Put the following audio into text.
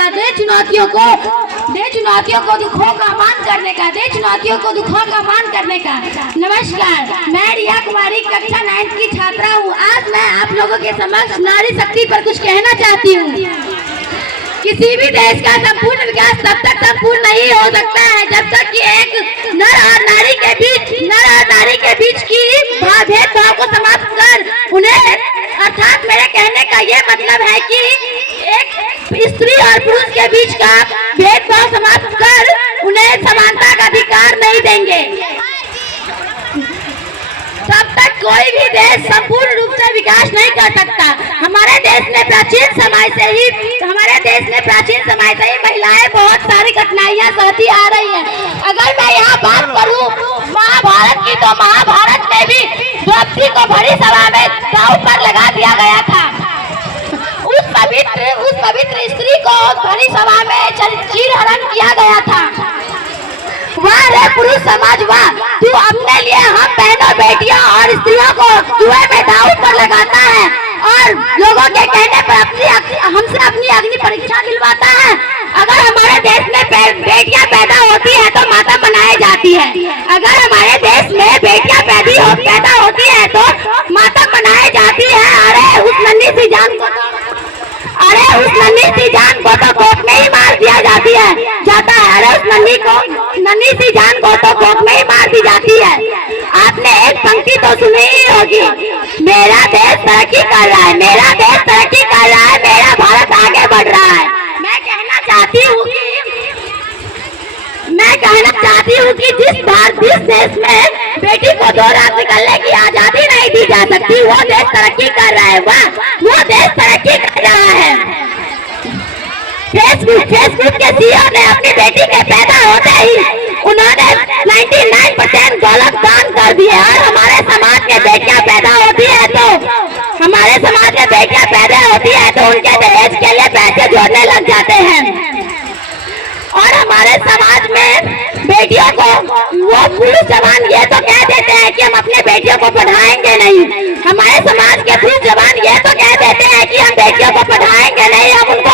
का, दे चुनौतियों को दुखों का मान करने का, दे चुनौतियों को दुखों का मान करने का। नमस्कार, मैं रिया कुमारी कक्षा 9 की छात्रा हूँ। आज मैं आप लोगों के समक्ष नारी शक्ति पर कुछ कहना चाहती हूँ। किसी भी देश का संपूर्ण विकास तब तक संपूर्ण नहीं हो सकता है जब तक कि एक नर और नारी के बीच की भेदभाव को समाप्त कर उन्हें, अर्थात मेरे कहने का ये मतलब है कि एक स्त्री और पुरुष के बीच का भेदभाव समाप्त कर उन्हें समानता का अधिकार नहीं देंगे तब तक कोई भी देश संपूर्ण रूप से विकास नहीं कर सकता। हमारे देश में प्राचीन समय से ही महिलाएं बहुत सारी कठिनाइयां सहती आ रही हैं। अगर मैं यहाँ बात करूँ महाभारत की, तो महाभारत में भी द्रौपदी को भरी सभा में दांव पर लगा दिया गया था। उस पवित्र स्त्री को भरी सभा में चीरहरण किया गया था। वाह रे पुरुष समाज, वाह, तू अपने लिए हम बहनों, बेटियों और स्त्रियों को कुएं में दांव पर लगाता है और लोगों के कहने पर हमसे अपनी अग्नि परीक्षा दिलवाता है। अगर हमारे देश में बेटियां पैदा होती है तो माता बनाई जाती है। अगर हमारे देश में बेटियां पैदा होती है तो माता बनाई जाती है। अरे उस नन्ही सी जान को तो कोख में ही मार दिया जाता है। अरे उस नन्ही सी जान को तो कोख में ही मार दी जाती है। आपने एक पंक्ति तो सुनी ही होगी, मेरा देश तरक्की कर रहा है, मेरा देश तरक्की कर रहा है, मेरा भारत आगे बढ़ रहा है। मैं कहना चाहती हूँ कि जिस देश में बेटी को 2 रात निकलने की आजादी नहीं दी जा सकती, वो देश तरक्की कर रहा है। वाह, वो देश तरक्की कर रहा है। फेसबुक के सीईओ ने अपनी बेटी के पैदा होते ही उन्होंने 99% दौलत दान कर दी है। और हमारे समाज में बेटियां पैदा होती है तो उनके दहेज के लिए पैसे जोड़ने लग जाते हैं। और हमारे समाज में बेटियों को वो पुरुष जवान ये तो कह देते हैं कि हम अपने बेटियों को पढ़ाएंगे नहीं। हमारे समाज के पुरुष जवान ये तो कह देते हैं कि हम बेटियों को पढ़ाएंगे नहीं, हम उनको